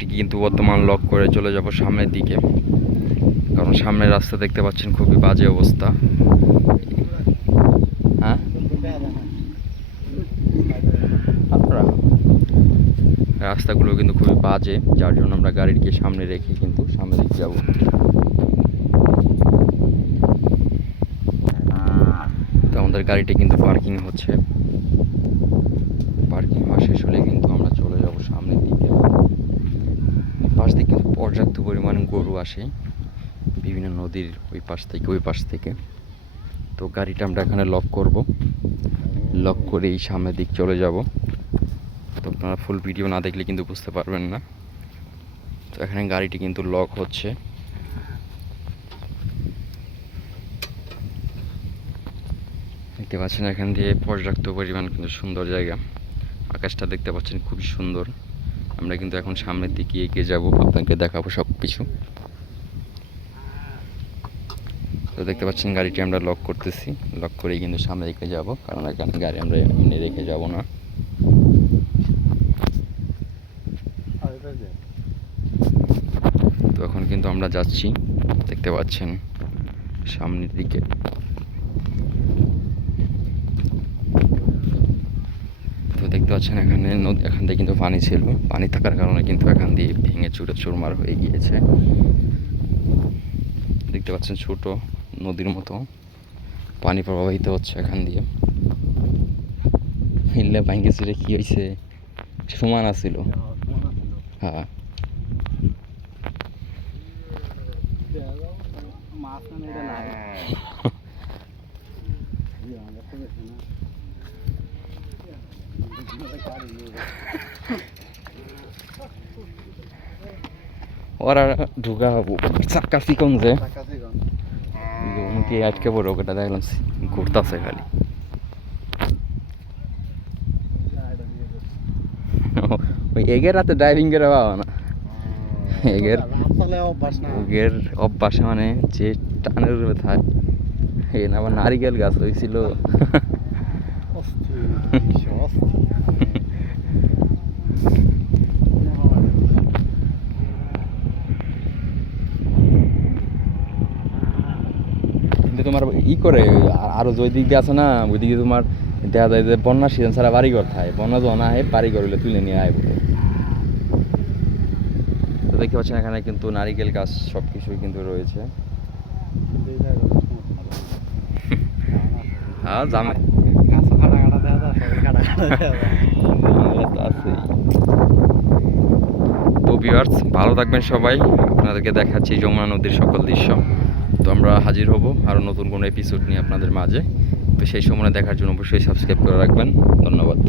গাড়িটিকে কিন্তু বর্তমান লক করে চলে যাব সামনের দিকে, কারণ সামনের রাস্তা দেখতে পাচ্ছেন খুবই বাজে অবস্থা। হ্যাঁ আপনারা রাস্তাগুলো কিন্তু খুবই বাজে, যার জন্য আমরা গাড়িটিকে সামনে রেখে কিন্তু সামনের দিকে যাব। তো আমাদের গাড়িটি কিন্তু পার্কিং হচ্ছে, পার্কিং হওয়া শেষ হলে কিন্তু আমরা চলে যাব সামনের দিকে। পাশ থেকে কিন্তু পর্যাপ্ত পরিমাণ গরু আসে বিভিন্ন নদীর ওই পাশ থেকে। তো গাড়িটা আমরা এখানে লক করব, লক করে এই সামনের দিক চলে যাব। তো আপনারা ফুল ভিডিও না দেখলে কিন্তু বুঝতে পারবেন না। তো এখানে গাড়িটি কিন্তু লক হচ্ছে। দেখতে পাচ্ছেন এখান দিয়ে পর্যাপ্ত পরিমাণ কিন্তু সুন্দর জায়গা, আকাশটা দেখতে পাচ্ছেন খুবই সুন্দর। আমরা কিন্তু এখন সামনের দিকে এগিয়ে যাব, আপনাকে দেখাবো সব কিছু। তো দেখতে পাচ্ছেন গাড়িটি আমরা লক করতেছি, লক করেই কিন্তু সামনের দিকে যাব, কারণ এখানে গাড়ি আমরা এমনি রেখে যাব না। তো এখন কিন্তু আমরা যাচ্ছি, দেখতে পাচ্ছেন সামনের দিকে। তো দেখতে পাচ্ছেন এখানে এখান থেকে কিন্তু পানি ছিল, পানি থাকার কারণে কিন্তু এখান দিয়ে ভেঙে চুরমার হয়ে গিয়েছে। দেখতে পাচ্ছেন ছোট নদীর মতো পানি প্রবাহিত হচ্ছে এখান দিয়ে। হিললে ভাঙ্গে চুরে কি হয়েছে, সমান আছিল। হ্যাঁ ওরা ঢুকা হবো চাক্কা চিকন যে কি আটকে পড়ে, ওটা দেখলাম ঘুরতেছে খালি। ওই এগের রাতে ড্রাইভিং করে পাওয়া না, এগের অভ্যাস মানে যে টানের উপরে থাক। আবার নারিকেল গাছ হয়েছিল। কিন্তু তোমার ই করে আরো যে দিক দিয়ে আছে না, ওইদিকে তোমার দেখা যায় যে বন্যার সিজন ছাড়া বাড়িঘর থাকে, বন্যা যখন আহে বাড়িঘর হইলে তুলে নিয়ে আয় বলে। তো দেখতে পাচ্ছেন এখানে কিন্তু নারিকেল গাছ সব কিছুই কিন্তু রয়েছে। হ্যাঁ জামে তো ভিউয়ার্স ভালো থাকবেন সবাই, আপনাদেরকে দেখাচ্ছি যমুনা নদীর সকল দৃশ্য। তো আমরা হাজির হব আরও নতুন কোনো এপিসোড নিয়ে আপনাদের মাঝে। তো সেই সময় দেখার জন্য অবশ্যই সাবস্ক্রাইব করে রাখবেন। ধন্যবাদ।